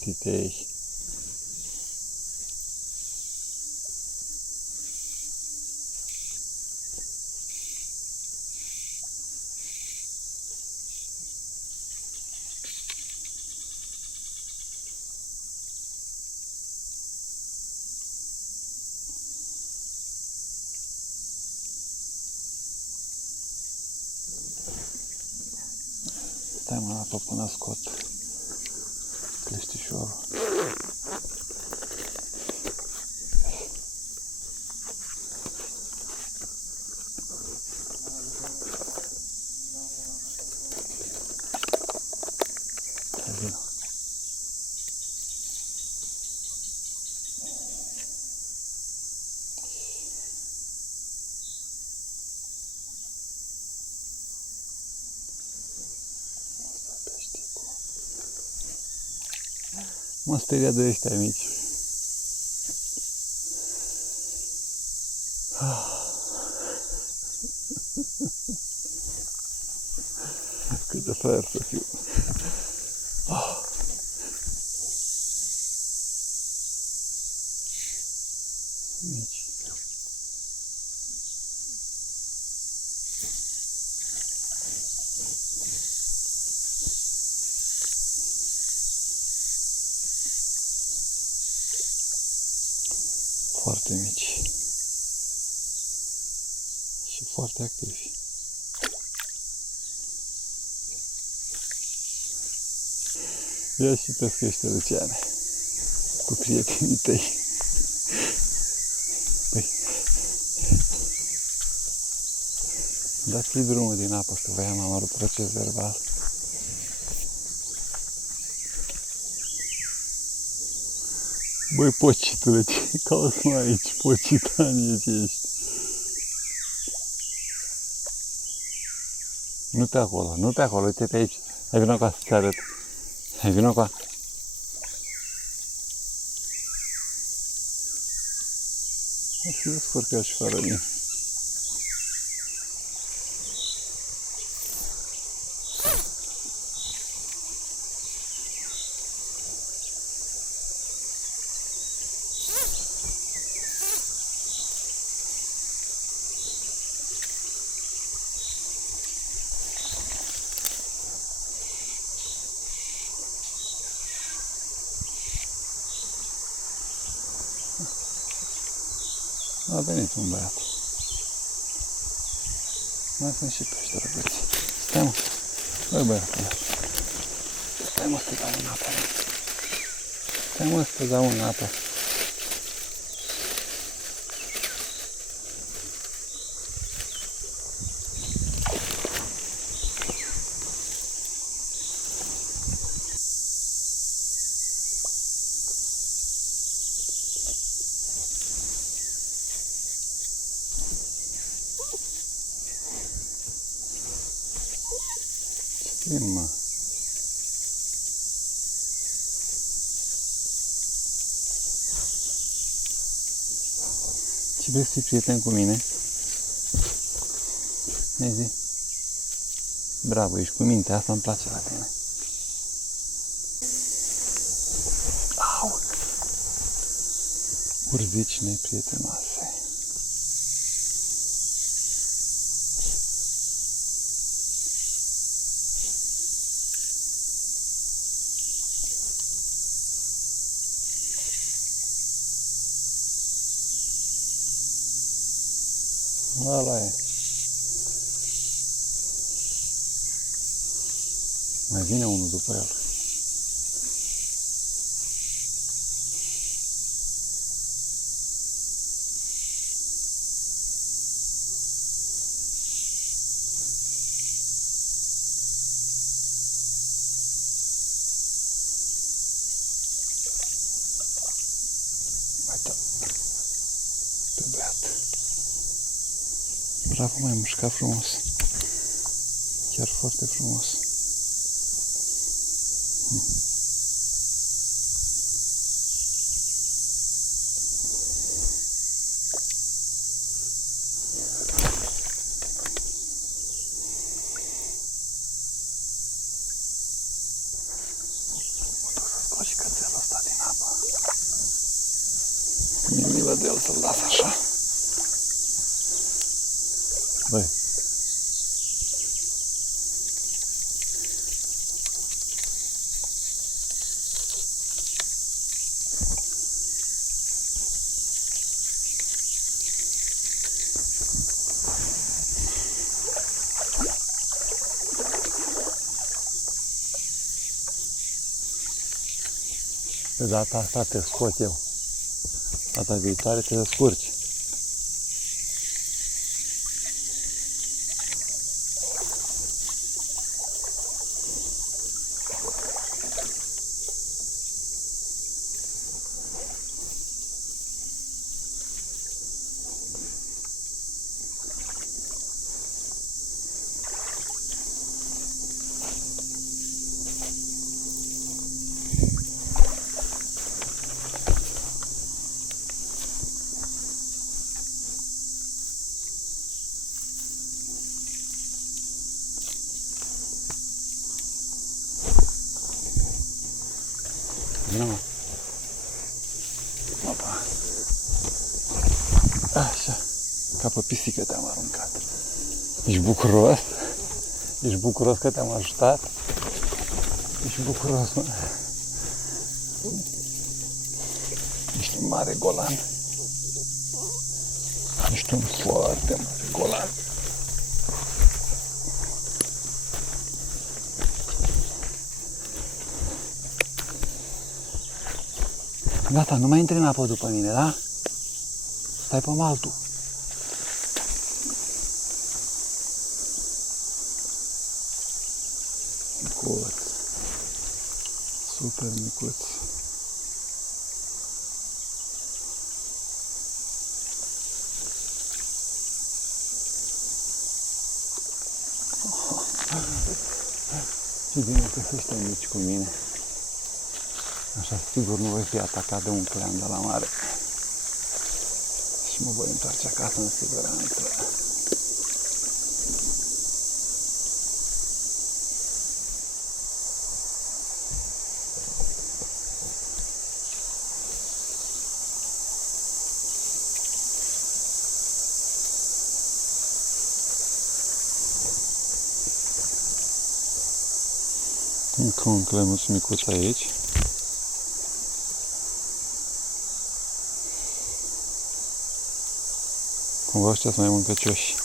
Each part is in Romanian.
mititei. Stai mă la apă până scot cleștișorul. Hai vină. Mă speria de ăștia mici. Cât de fraier să fiu. Mici. Foarte mici și foarte activi. Ia și pescăște, Luciane, cu prietenii tăi. Păi, dați-i drumul din apă, că vă am amărul proces verbal. Băi, pocitule, ce cauți mai aici, pocitanie ce ești? Nu pe acolo, nu pe acolo, uite-te aici. Hai vină cu să-ți arăt. Hai vină cu Hai să descurcă și fără mine. A venit un băiat. Mai sunt și pești răguți. Stai mă. Băi băiatule. Stai mă să te dau în apă. Stai mă să te dau în apă. Vin, mă. Ce vrei să fii prieten cu mine? Ne zi. Bravo, ești cu minte, asta îmi place la tine. Au! Urzici neprietenoase. Ăla e. Mai vine unul după el. Uite, pe băiat. Bravo, m-ai mușcat frumos. Chiar foarte frumos. O duc să scoți cățelul. Mi-e milă de el să-l las așa. Băi. De data asta te scot eu. Data viitoare te descurci. Vină, mă. Opa. Așa. Ca pe pisică te-am aruncat. Ești bucuros? Ești bucuros că te-am ajutat? Ești bucuros, mă. Ești un mare golan. Ești un foarte mare golan. Gata, nu mai intri în apă după mine, da? Stai pe maltul. Micuț. Super micuț. Ce bine că ăștia mici cu mine. Așa, sigur nu voi fi atacat de un clean de la mare. Și mă voi întoarce acasă în siguranță. Încă un clemuț micuț aici. Cumva ăștia sunt mai mâncăcioși.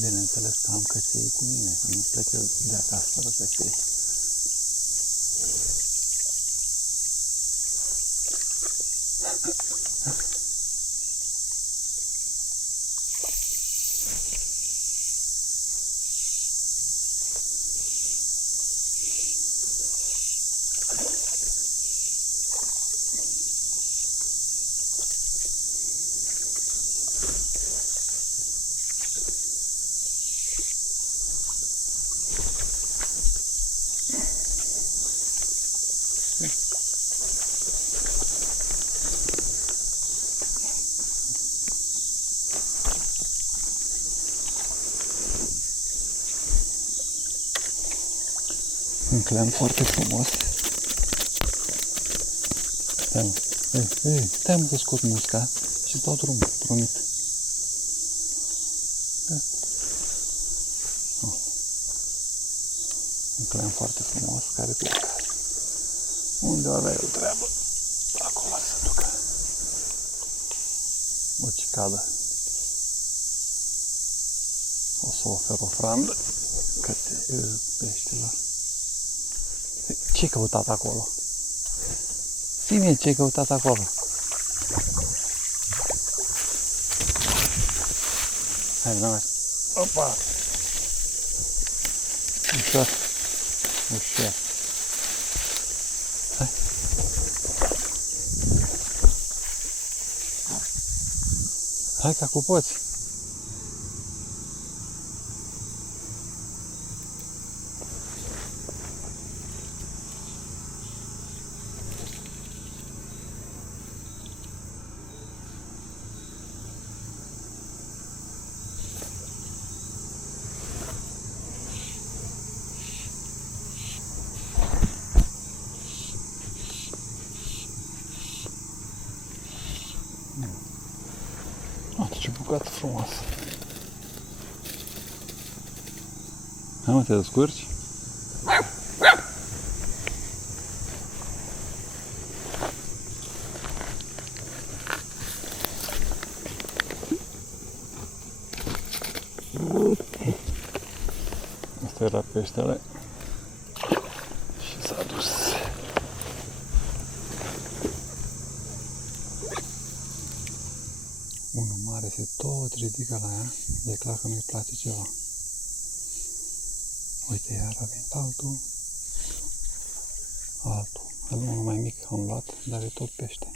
Bineînțeles că am căței cu mine, că nu plec eu de acasă fără căței. Un clean foarte frumos. Stai mă, stai mă că scot musca și dau drumul, promit. Un clean foarte frumos care pleacă. Unde avea el treabă? Acolo se ducă. O cicadă. O să ofer ofrandă peștilor. Ce-ai căutat acolo? Zi-mi ce-ai căutat acolo? Hai, vină mai. Opa! Ușor. Ușor. Hai. Hai ca cu poți. Uite ce bucată frumoasă. Hai mă, te descurci? Asta era peștele și s-a dus. Unul mare se tot ridică la ea, e clar că nu-i place ceva. Uite, iar a venit altul. Unul mai mic am luat, dar e tot pește.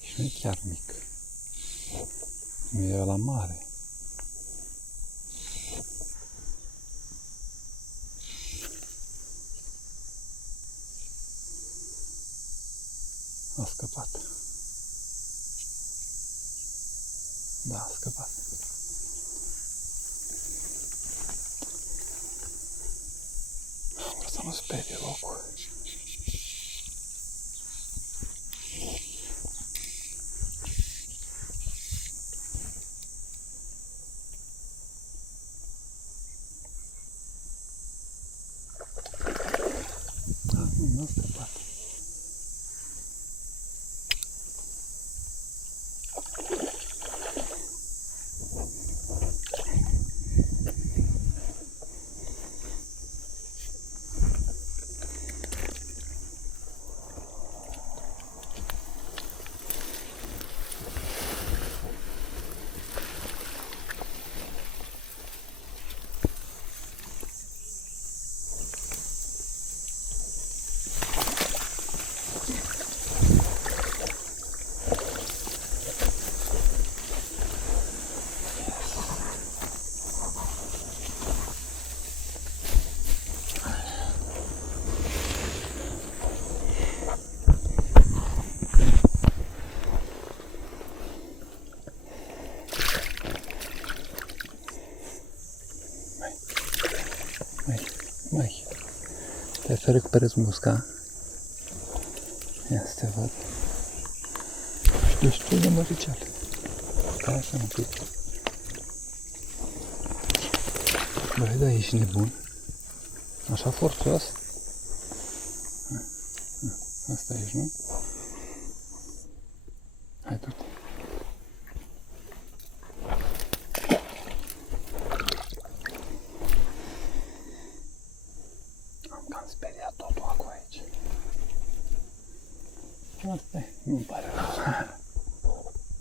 Și nu e chiar mic. Nu e la mare. A scăpat. Da, a scăpat. Am vrut să nu sperie locul. Nu a scăpat. Mai, trebuie să recuperez musca. Ia să te văd. Și destul de măricel. Stai așa un pic. Băi, da, ești nebun. Așa forțos. Asta ești, nu? Hai, du-te. Am speriat totul acolo aici. Asta e, nu-mi pare rău.